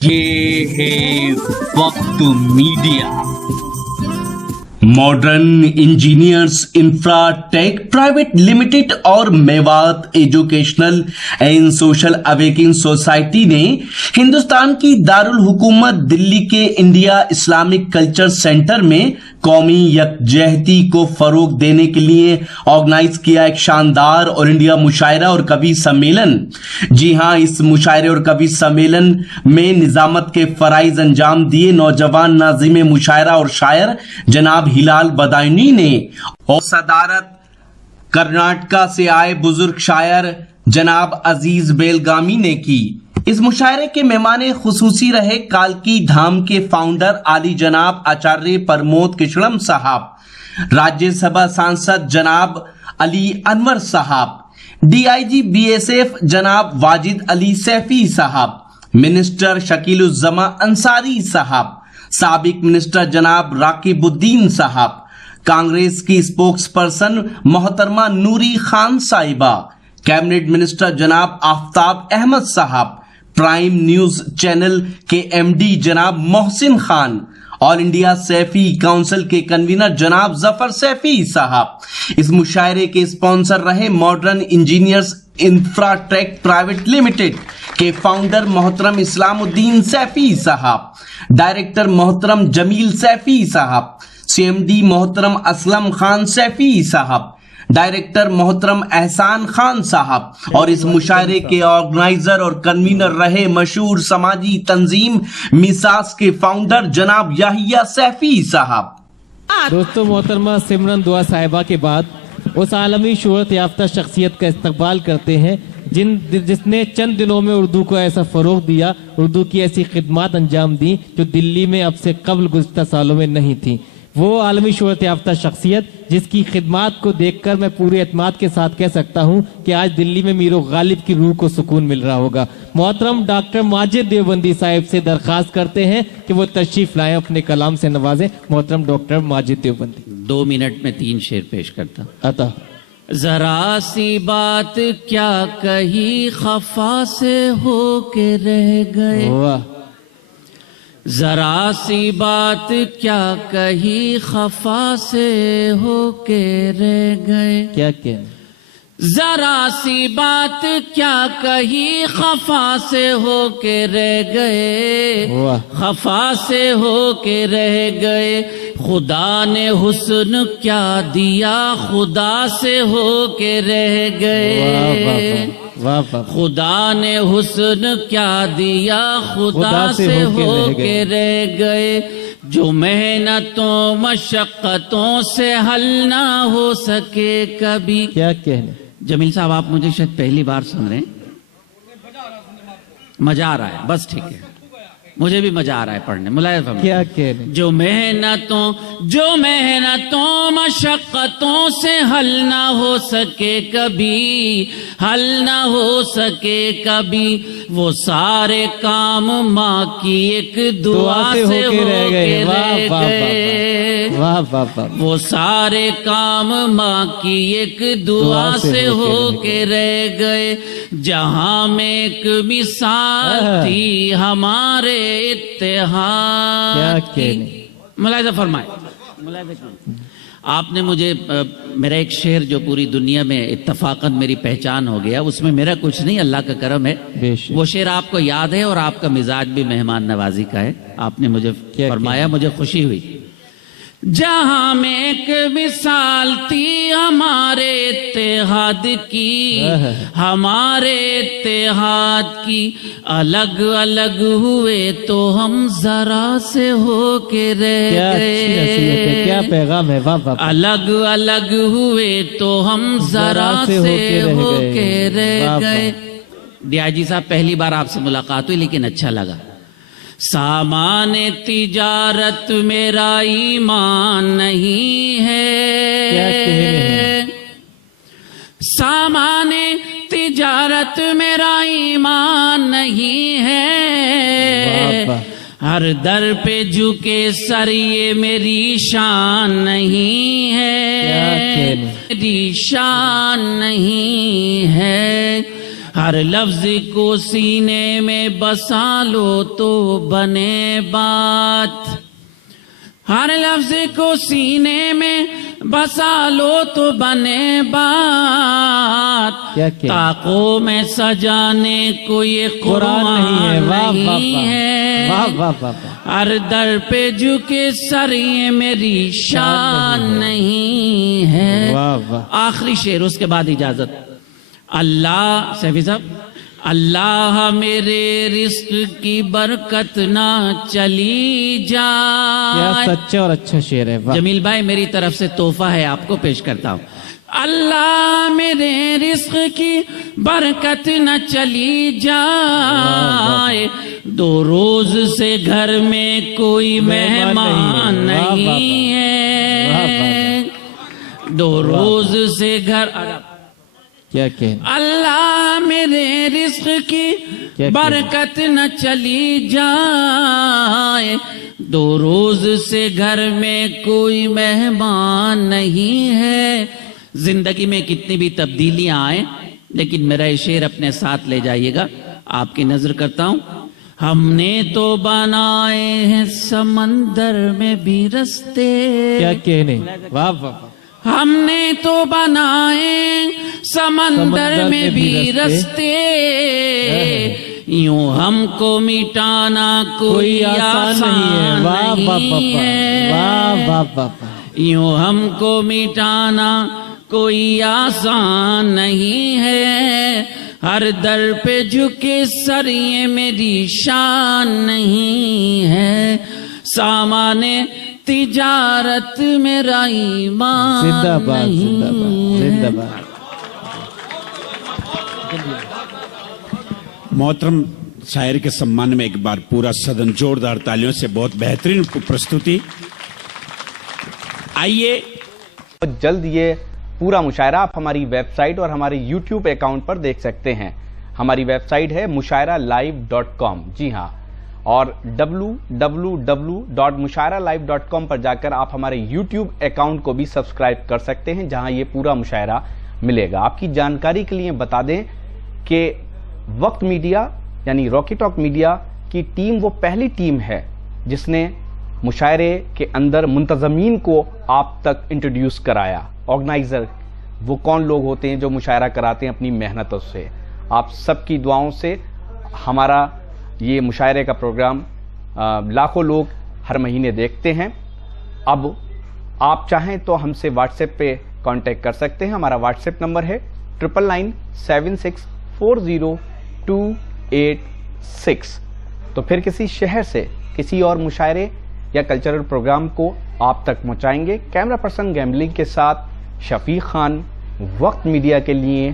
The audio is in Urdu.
یہ ہے وقت media. Modern engineers Infratech private limited اور Mewat educational and social awakening society نے ہندوستان کی دارالحکومت دلی کے انڈیا اسلامک کلچر سینٹر میں قومی یکجہتی کو فروغ دینے کے لیے آرگنائز کیا ایک شاندار اور انڈیا مشاعرہ اور کبھی سمیلن۔ جی ہاں، اس مشاعرے اور کبھی سمیلن میں نظامت کے فرائض انجام دیے نوجوان ناظم مشاعرہ اور شاعر جناب ہلال بدائنی نے اور صدارت کرناٹکا سے آئے بزرگ شاعر جناب عزیز بیلگامی نے کی۔ اس مشاعرے کے مہمان خصوصی رہے کالکی دھام کے فاؤنڈر عالی جناب آچاریہ پرمود کشڑم صاحب، راجیہ سبھا سانسد جناب علی انور صاحب، D I G B S F جناب واجد علی سیفی صاحب، منسٹر شکیل الزماں انصاری صاحب، سابق منسٹر جناب راکب الدین صاحب، کانگریس کی اسپوکس پرسن محترمہ نوری خان صاحبہ، کیبنٹ منسٹر جناب آفتاب احمد صاحب، پرائم نیوز چینل کے ایم ڈی جناب محسن خان، آل انڈیا سیفی کونسل کے کنوینر جناب ظفر سیفی صاحب۔ اس مشاعرے کے اسپانسر رہے modern engineers Infratech private limited کے فاؤنڈر محترم اسلام الدین سیفی صاحب، ڈائریکٹر محترم جمیل سیفی صاحب، سی ایم ڈی محترم اسلم خان سیفی صاحب، ڈائریکٹر محترم احسان خان صاحب، اور اس مشاعرے کے آرگنائزر اور کنوینر رہے مشہور سماجی تنظیم میساس کے فاؤنڈر جناب یحییٰ سیفی صاحب۔ دوستو، محترمہ سمرن دعا صاحبہ کے بعد اس عالمی شہرت یافتہ شخصیت کا استقبال کرتے ہیں جس نے چند دنوں میں اردو کو ایسا فروغ دیا، اردو کی ایسی خدمات انجام دی جو دلی میں اب سے قبل گزشتہ سالوں میں نہیں تھی۔ وہ عالمی شہرت یافتہ شخصیت جس کی خدمات کو دیکھ کر میں پورے اعتماد کے ساتھ کہہ سکتا ہوں کہ آج دلی میں میر و غالب کی روح کو سکون مل رہا ہوگا۔ محترم ڈاکٹر ماجد دیوبندی صاحب سے درخواست کرتے ہیں کہ وہ تشریف لائیں، اپنے کلام سے نوازیں۔ محترم ڈاکٹر ماجد دیوبندی۔ 2 منٹ میں 3 شعر پیش کرتا ہوں۔ عطا۔ ذرا سی بات کیا کہی خفا سے ہو کے رہ گئے، واہ۔ ذرا سی بات کیا کہی خفا سے ہو کے رہ گئے، کیا کہنا؟ ذرا سی بات کیا کہی خفا سے ہو کے رہ گئے، واہ۔ خفا سے ہو کے رہ گئے، خدا نے حسن کیا دیا خدا سے ہو کے رہ گئے، واہ واہ۔ خدا نے حسن کیا دیا خدا سے ہو کے رہ گئے، جو محنتوں مشقتوں سے حل نہ ہو سکے کبھی۔ کیا کہنا؟ جمیل صاحب، آپ مجھے شاید پہلی بار سن رہے ہیں، مزہ آ رہا ہے، بس ٹھیک ہے، مجھے بھی مزہ آ رہا ہے پڑھنے، ملاحظہ فرمائیں۔ کیا کہنا؟ جو محنتوں مشقتوں سے حل نہ ہو سکے کبھی، حل نہ ہو سکے کبھی، وہ سارے کام ماں کی ایک دعا سے ہو کے رہ گئے، واہ واہ واہ۔ وہ سارے کام ماں کی ایک دعا سے ہو کے رہ گئے، جہاں میں ایک مثال تھی ہمارے اتحاد کی۔ ملاحظہ فرمائے، آپ نے مجھے میرا ایک شعر جو پوری دنیا میں اتفاقاً میری پہچان ہو گیا، اس میں میرا کچھ نہیں، اللہ کا کرم ہے، وہ شعر آپ کو یاد ہے، اور آپ کا مزاج بھی مہمان نوازی کا ہے، آپ نے مجھے فرمایا، مجھے خوشی ہوئی۔ جہاں میں ایک مثال تھی ہمارے اتحاد کی، ہمارے اتحاد کی، الگ الگ ہوئے تو ہم ذرا سے ہو کے رہ گئے، کیا پیغام ہے، واہ واہ۔ الگ الگ ہوئے تو ہم ذرا سے ہو کے رہ گئے۔ ڈی آئی جی صاحب، پہلی بار آپ سے ملاقات ہوئی لیکن اچھا لگا۔ سامان تجارت میرا ایمان نہیں ہے، سامان تجارت میرا ایمان نہیں ہے، ہر در پہ جھکے سر یہ میری شان نہیں ہے، میری شان نہیں ہے، ہر لفظ کو سینے میں بسا لو تو بنے بات، ہر لفظ کو سینے میں بسا لو تو بنے بات، طاقوں میں سجانے کو یہ قرآن نہیں ہے، ہر در پہ جھکے سر یہ میری شان نہیں ہے۔ آخری شعر، اس کے بعد اجازت۔ اللہ سیفی صاحب، اللہ میرے رزق کی برکت نہ چلی جائے۔ کیا سچا اور اچھا شعر ہے۔ جمیل بھائی میری طرف سے تحفہ ہے، آپ کو پیش کرتا ہوں۔ اللہ میرے رزق کی برکت نہ چلی جائے، 2 روز سے گھر میں کوئی مہمان نہیں ہے، 2 روز سے گھر، کیا کہ اللہ میرے رزق کی برکت نہ چلی جائے، 2 روز سے گھر میں کوئی مہمان نہیں ہے۔ زندگی میں کتنی بھی تبدیلیاں آئیں لیکن میرا یہ شعر اپنے ساتھ لے جائیے گا، آپ کی نظر کرتا ہوں۔ ہم نے تو بنائے ہیں سمندر میں بھی رستے، کیا کہنے، واہ واہ، ہم نے تو بنائے سمندر میں بھی رستے، یوں ہم کو مٹانا کوئی آسان نہیں ہے، یوں ہم کو مٹانا کوئی آسان نہیں ہے، ہر در پہ جھکے سر یہ میری شان نہیں ہے، سامان تجارت میرا ایمان زندہ باد، زندہ باد، زندہ باد۔ محترم شاعر کے سمان میں ایک بار پورا صدن زوردار تالیوں سے بہت بہترین پرستوتی۔ آئیے جلد یہ پورا مشاعرہ آپ ہماری ویب سائٹ اور ہمارے یوٹیوب اکاؤنٹ پر دیکھ سکتے ہیں۔ ہماری ویب سائٹ ہے mushairalive.com، جی ہاں، اور www.mushairalive.com پر جا کر آپ ہمارے یوٹیوب اکاؤنٹ کو بھی سبسکرائب کر سکتے ہیں، جہاں یہ پورا مشاعرہ ملے گا۔ آپ کی جانکاری کے لیے بتا دیں کہ وقت میڈیا یعنی راکی ٹاک میڈیا کی ٹیم وہ پہلی ٹیم ہے جس نے مشاعرے کے اندر منتظمین کو آپ تک انٹروڈیوس کرایا۔ آرگنائزر وہ کون لوگ ہوتے ہیں جو مشاعرہ کراتے ہیں اپنی محنتوں سے۔ آپ سب کی دعاؤں سے ہمارا یہ مشاعرے کا پروگرام لاکھوں لوگ ہر مہینے دیکھتے ہیں۔ اب آپ چاہیں تو ہم سے واٹس ایپ پہ کانٹیکٹ کر سکتے ہیں۔ ہمارا واٹس ایپ نمبر ہے 9997640286۔ تو پھر کسی شہر سے کسی اور مشاعرے یا کلچرل پروگرام کو آپ تک پہنچائیں گے۔ کیمرہ پرسن گیمبلنگ کے ساتھ شفیق خان، وقت میڈیا کے لیے